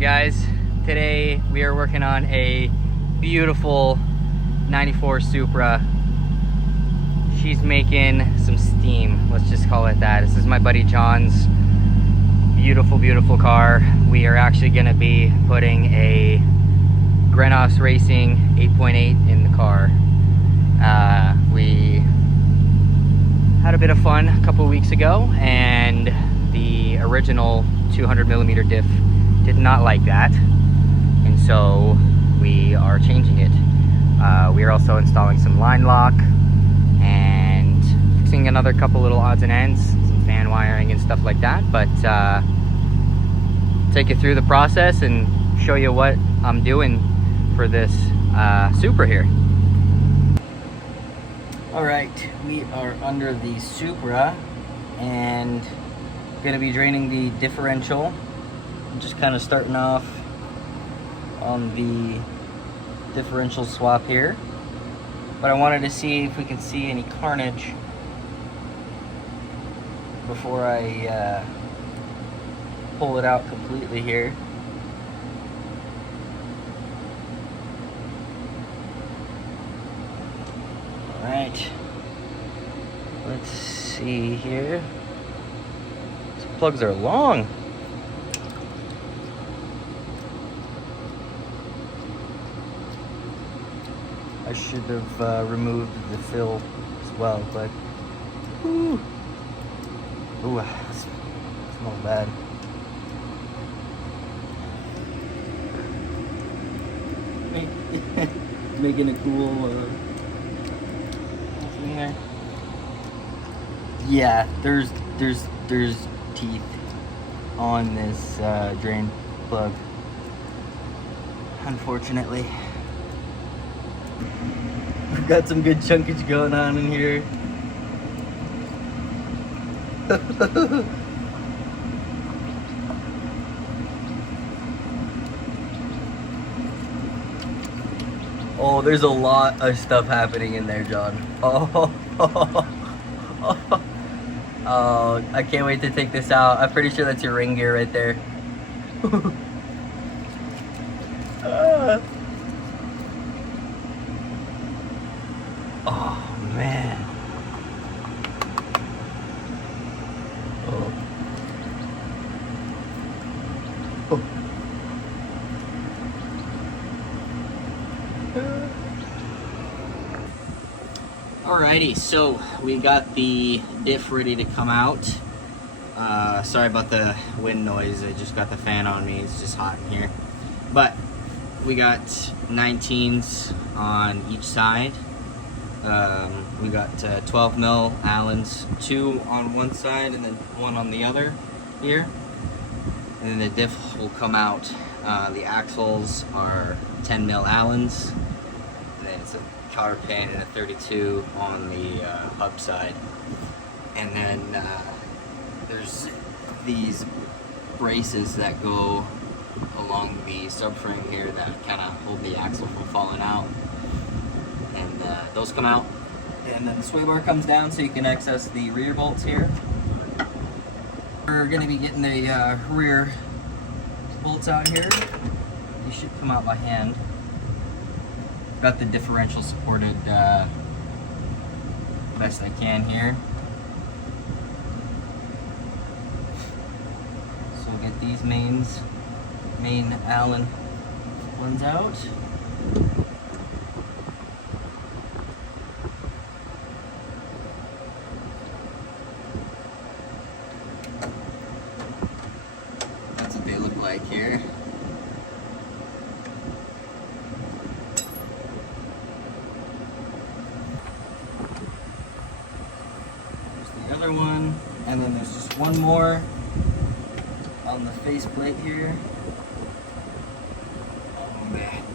on, guys? Today we are working on a beautiful 94 Supra. She's making some steam, let's just call it that. This is my buddy John's beautiful car. We are actually going to be putting a Grannas Racing 8.8 in the car. We had a bit of fun a couple of weeks ago, and the original 200mm diff did not like that, and so we are changing it. We are also installing some line lock and fixing another couple little odds and ends, some fan wiring and stuff like that. But take you through the process and show you what I'm doing for this Supra here. All right, we are under the Supra and going to be draining the differential. I'm just kind of starting off on the differential swap here, but I wanted to see if we can see any carnage before I pull it out completely here. All right, let's see here. These plugs are long. I should have removed the fill as well, but ooh, smells bad. Making a cool thing there. Yeah, there's teeth on this drain plug, unfortunately. We've got some good chunkage going on in here. Oh, there's a lot of stuff happening in there, John. Oh, I can't wait to take this out. I'm pretty sure that's your ring gear right there. Oh, man. Oh. Oh. Alrighty, so we got the diff ready to come out. Sorry about the wind noise. I just got the fan on me. It's just hot in here. But we got 19s on each side. We got 12 mil Allens, 2 on one side and then 1 on the other here. And then the diff will come out. The axles are 10 mil Allens. And then it's a cotter pin and a 32 on the hub side. And then there's these braces that go along the subframe here that kind of hold the axle from falling out. And those come out, and then the sway bar comes down so you can access the rear bolts here. We're going to be getting the rear bolts out here. These should come out by hand. Got the differential supported best I can here. So we'll get these main Allen ones out. That's what they look like here. There's the other one, and then there's just one more on the faceplate here.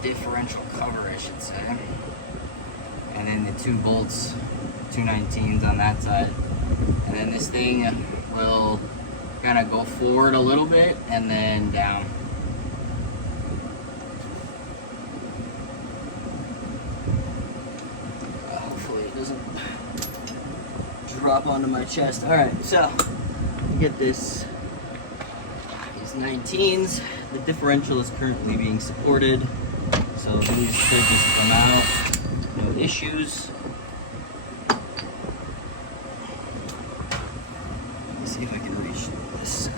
Differential cover, I should say. And then the 2 bolts, 2 19s on that side. And then this thing will kind of go forward a little bit and then down. Hopefully it doesn't drop onto my chest. All right, so get these 19s. The differential is currently being supported, so these should just come out, no issues. Let me see if I can reach this side.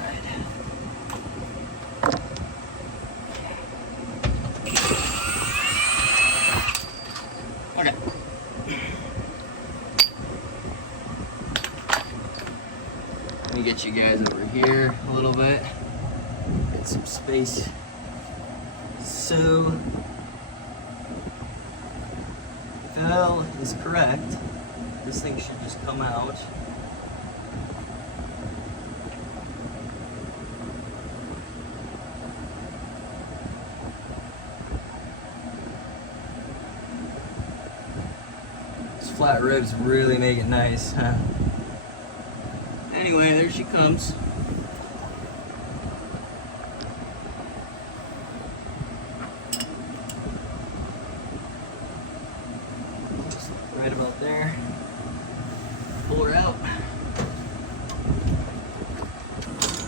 Okay. Let me get you guys over here a little bit. Get some space. So, if L is correct, this thing should just come out. These flat ribs really make it nice, huh? Anyway, there she comes. Just right about there. Pull her out.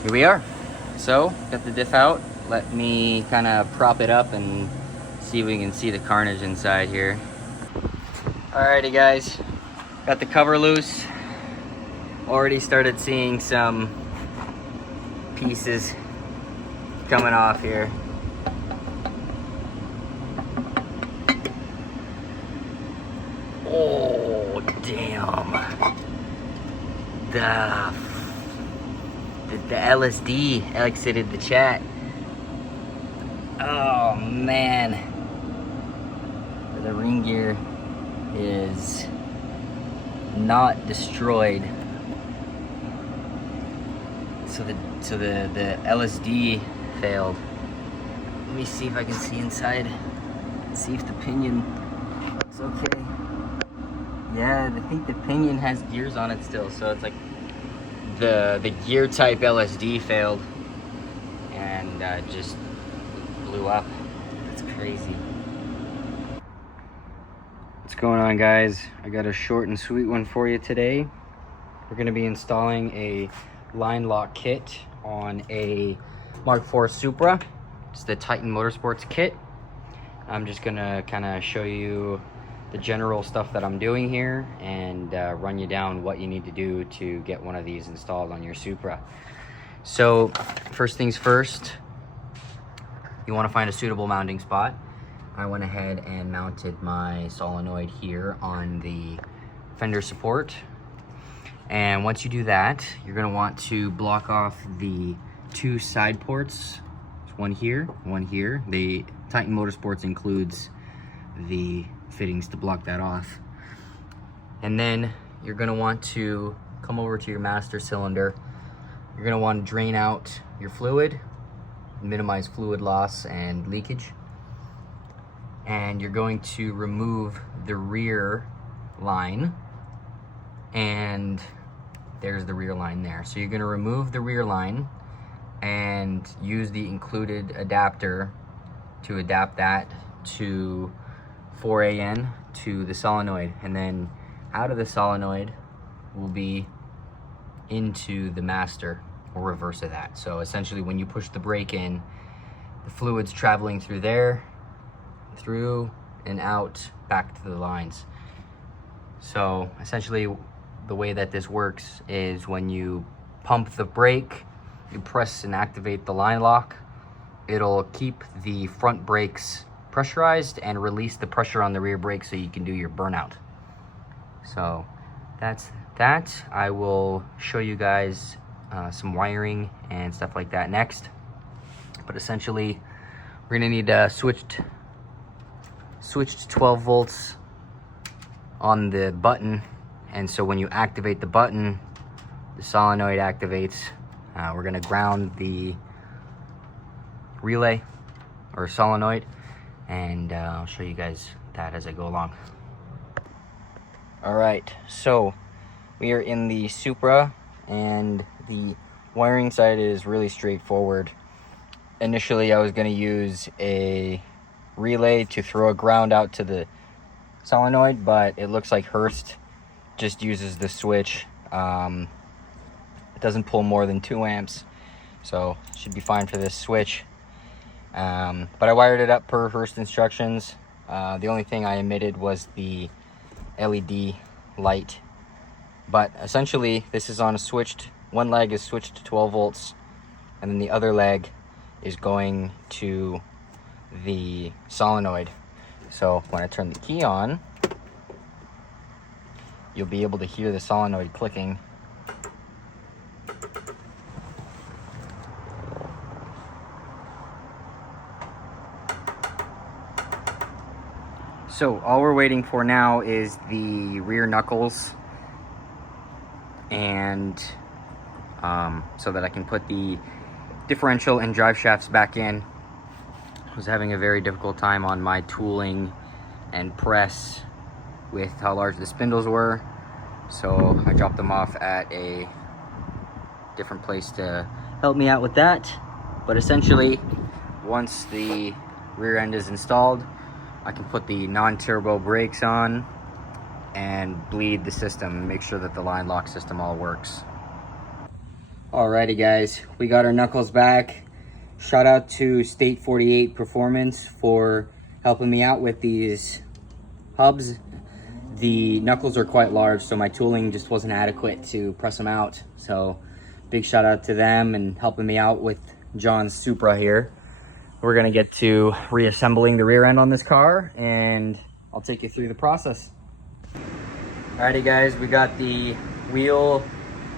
Here we are. So, got the diff out. Let me kind of prop it up and see if we can see the carnage inside here. Alrighty guys, got the cover loose. Already started seeing some pieces coming off here. Oh, damn. The LSD exited the chat. Oh, man. The ring gear is not destroyed. So the LSD failed. Let me see if I can see inside. See if the pinion looks okay. Yeah, I think the pinion has gears on it still, so it's like the gear type LSD failed and just blew up. That's crazy. What's going on, guys? I got a short and sweet one for you today. We're going to be installing a line lock kit on a MK4 Supra. It's the Titan Motorsports kit. I'm just gonna kind of show you the general stuff that I'm doing here and run you down what you need to do to get one of these installed on your Supra. So first things first, you want to find a suitable mounting spot. I went ahead and mounted my solenoid here on the fender support. And once you do that, you're gonna want to block off the two side ports. One here, one here. The Titan Motorsports includes the fittings to block that off. And then you're gonna want to come over to your master cylinder. You're gonna want to drain out your fluid, minimize fluid loss and leakage. And you're going to remove the rear line, and there's the rear line there. So you're gonna remove the rear line and use the included adapter to adapt that to 4AN to the solenoid. And then out of the solenoid will be into the master, or reverse of that. So essentially when you push the brake in, the fluid's traveling through there, through and out, back to the lines. So essentially the way that this works is when you pump the brake, you press and activate the line lock, it'll keep the front brakes pressurized and release the pressure on the rear brake so you can do your burnout. So that's that. I will show you guys some wiring and stuff like that next. But essentially, we're gonna need switched 12 volts on the button. And so when you activate the button, the solenoid activates. We're gonna ground the relay or solenoid, and I'll show you guys that as I go along. All right, so we are in the Supra, and the wiring side is really straightforward. Initially, I was gonna use a relay to throw a ground out to the solenoid, but it looks like Hurst just uses the switch. It doesn't pull more than 2 amps, so it should be fine for this switch. But I wired it up per first instructions. The only thing I omitted was the LED light. But essentially, this is on a switched, one leg is switched to 12 volts, and then the other leg is going to the solenoid. So when I turn the key on, you'll be able to hear the solenoid clicking. So all we're waiting for now is the rear knuckles, and so that I can put the differential and drive shafts back in. I was having a very difficult time on my tooling and press with how large the spindles were, so I dropped them off at a different place to help me out with that. But essentially, once the rear end is installed, I can put the non-turbo brakes on and bleed the system, make sure that the line lock system all works. Alrighty guys, we got our knuckles back. Shout out to State 48 Performance for helping me out with these hubs. The knuckles are quite large, so my tooling just wasn't adequate to press them out. So big shout out to them and helping me out with John's Supra here. We're gonna get to reassembling the rear end on this car, and I'll take you through the process. Alrighty guys, we got the wheel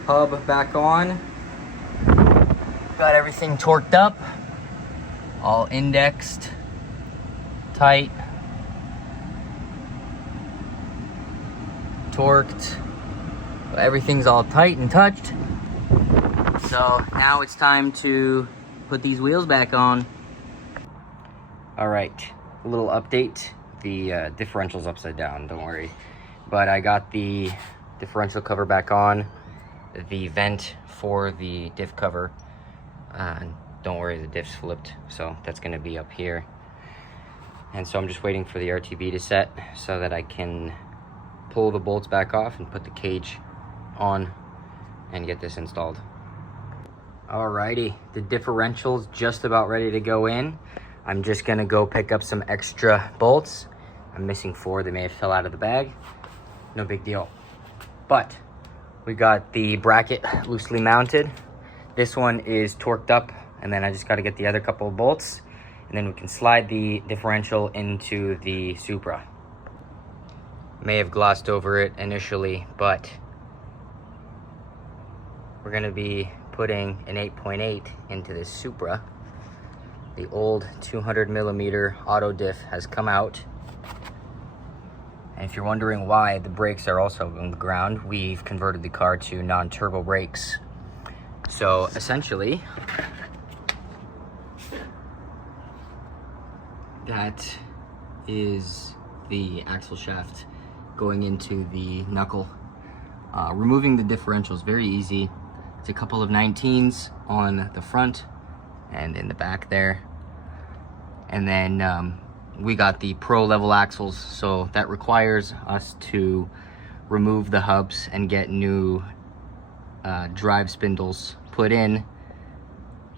hub back on. Got everything torqued up, all indexed, tight, torqued. Everything's all tight and touched. So now it's time to put these wheels back on. All right, a little update. The differential's upside down, don't worry. But I got the differential cover back on, the vent for the diff cover. Don't worry, the diff's flipped, so that's gonna be up here. And so I'm just waiting for the RTV to set so that I can pull the bolts back off and put the cage on and get this installed. Alrighty, the differential's just about ready to go in. I'm just gonna go pick up some extra bolts. I'm missing 4, they may have fell out of the bag. No big deal. But we got the bracket loosely mounted. This one is torqued up, and then I just gotta get the other couple of bolts, and then we can slide the differential into the Supra. May have glossed over it initially, but we're gonna be putting an 8.8 into this Supra. The old 200mm auto diff has come out. And if you're wondering why the brakes are also on the ground, we've converted the car to non-turbo brakes. So essentially, that is the axle shaft going into the knuckle. Removing the differential is very easy. It's a couple of 19s on the front and in the back there. And then we got the pro level axles, so that requires us to remove the hubs and get new drive spindles put in.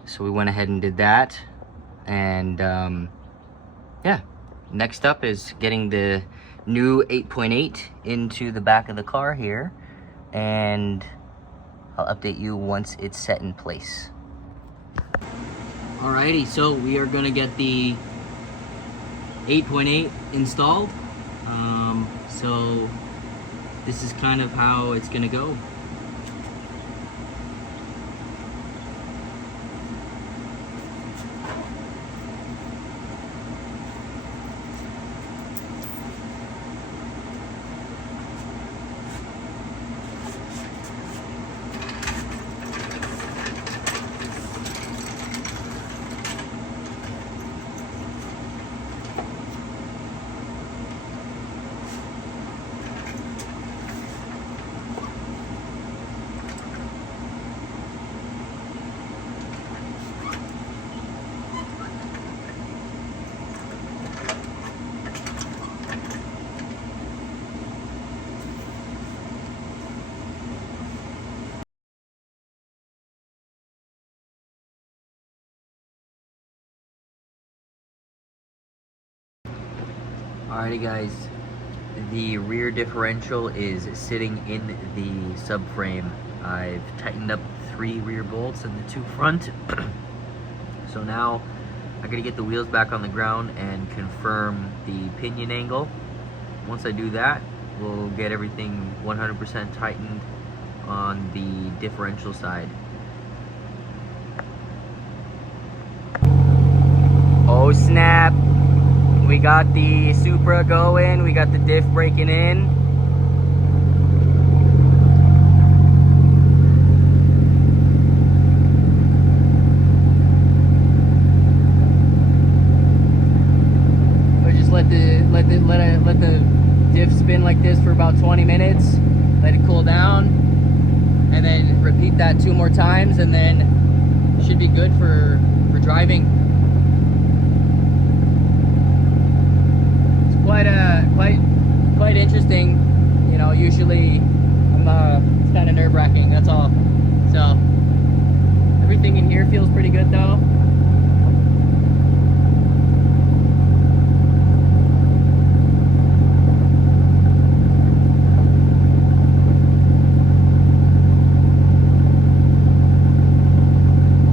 So we went ahead and did that. And yeah, next up is getting the new 8.8 into the back of the car here, and I'll update you once it's set in place. Alrighty, so we are gonna get the 8.8 installed. So this is kind of how it's gonna go. Alrighty guys, the rear differential is sitting in the subframe. I've tightened up 3 rear bolts and the 2 front. So now I gotta get the wheels back on the ground and confirm the pinion angle. Once I do that, we'll get everything 100% tightened on the differential side. Oh snap! We got the Supra going, we got the diff breaking in. We'll just let the diff spin like this for about 20 minutes, let it cool down, and then repeat that 2 more times, and then it should be good for driving. Quite interesting, you know. Usually it's kind of nerve-wracking, that's all. So everything in here feels pretty good though.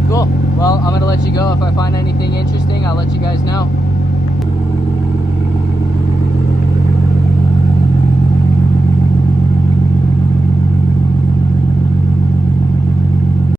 Cool. Well, I'm gonna let you go. If I find anything interesting, I'll let you guys know.